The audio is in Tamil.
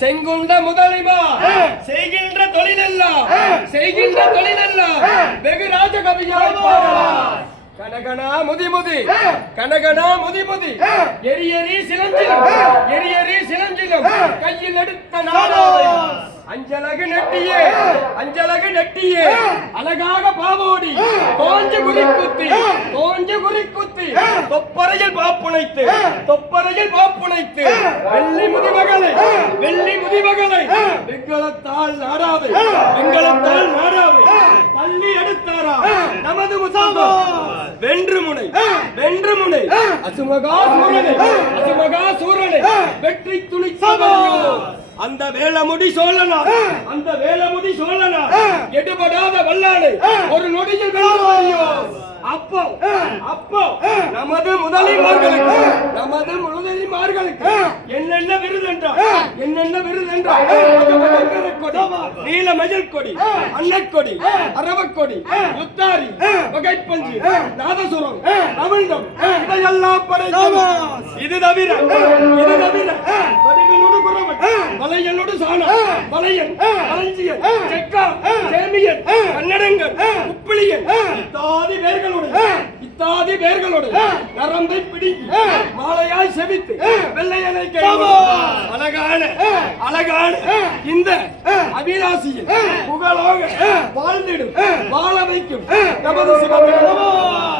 செங்குண்ட முதலிமா செய்கின்ற தொழிலெல்லாம் வெகு ராஜ கவியாய் பாடலாம். கனகனா முதிமுதி கனகனா முதிமுதி எரியரி சிலஞ்சிலும் கையில் எடுத்த நாடாவை அஞ்சலகு நெட்டியே அழகாக பாவோடி தோஞ்சு குறிக்குத்தி தொப்பரையில் பாப்புனைத்து வெள்ளி முதிமகளை வெங்கலத்தால் நாடாவை பள்ளி எடுத்தாரா நமது முசாபா வென்று முனை அசுமகா சூரனை வெற்றி துணிச்சவரையோ அந்த வேலமுடி சோழனா எடுபடாத வல்லாளை ஒரு நொடியில் வெல்லுவாரியோ. அப்போ நமது முதலிமார்களுக்கு என்னென்ன விருதென்றால் நீல மஞ்சள் கொடி, அன்னக்கொடி, அரவக்கொடி, முத்தாரி, வகைப்பஞ்சு, நாதசுரம், தமிழ்தம் இதையெல்லாம் படைத்தோம். இது தவிர பதிகனோடு குறவன், வலையனோடு சாணம், வலையன், களஞ்சியன், செக்கா, சேமியன், கன்னடங்கள், உப்பிலியன் இத்தாதி பேர்களோடு நரம்பை பிடிங்கி மாலையாய் செவித்து வெள்ளையனை அழகான இந்த அபிலாசியில் புகழோக வாழ்ந்திடும் வாழ வைக்கும் நமது சிவபெருமான்.